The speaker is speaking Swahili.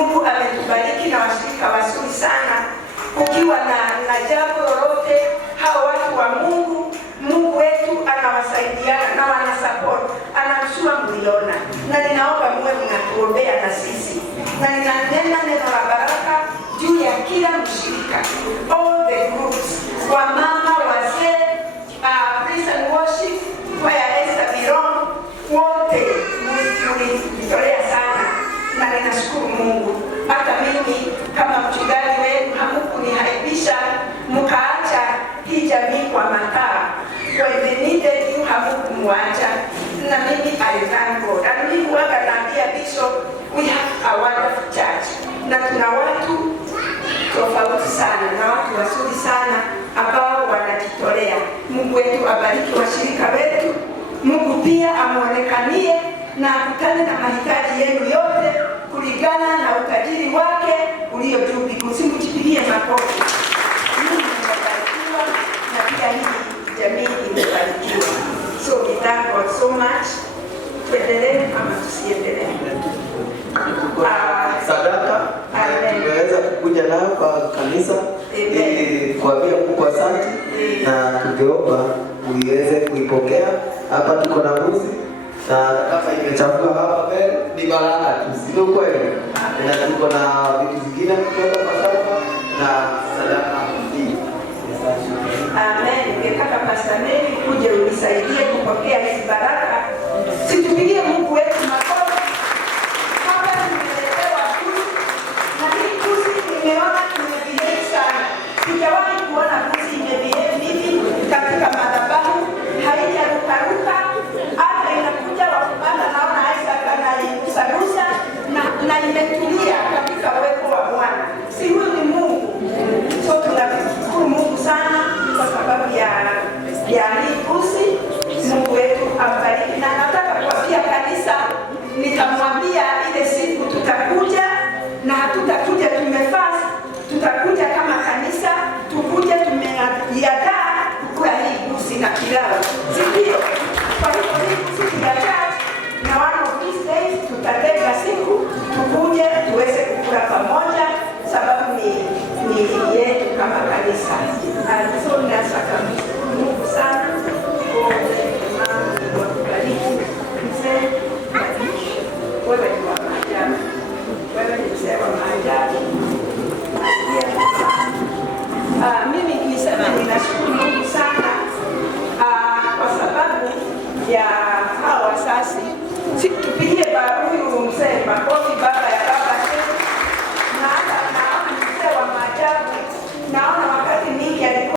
Mungu ametubariki na washirika wazuri sana. Ukiwa na jambo lolote, hao watu wa Mungu, Mungu wetu anawasaidiana na wana support. Anamshua mliona. Na ninaomba muwe mnatuombea na sisi. Na ninanena neno la baraka juu ya kila mshirika. All the groups, wamama, wazee, praise and worship, kwaya Esther Biron, wote mlitolea sana. Na ninashukuru Mungu. Hata mimi kama mchungaji wenu hamkunihaibisha mkaacha hii jamii kwa mataa. When they needed you hamkumwacha. Na mimi I thank God. Na mimi waga naambia Bishop, we have a wonderful church. Na tuna watu tofauti sana na watu wazuri sana ambao wanajitolea. Mungu wetu abariki washirika wetu. Mungu pia amuonekanie na akutane na mahitaji yenu yote kulingana na utajiri wake ulio juu mbinguni. Msijipigie makofi. Mungu amebarikiwa na pia hii jamii imebarikiwa. So we thank God so much. Tuendelee ama tusiendelee? Sadaka tumeweza kukuja nayo kwa kanisa ili kuambia Mungu asante, na tungeomba uiweze kuipokea. Hapa tuko na mbuzi na kama imechagua hapa mbele ni baraka tu, sio kweli? Na tuko na vitu vingine kutoka kwa sadaka na sadaka hii. Amen. Ningetaka Pastor Mary kuje unisaidie kupokea hizi baraka. Situpigie Mungu wetu makofi.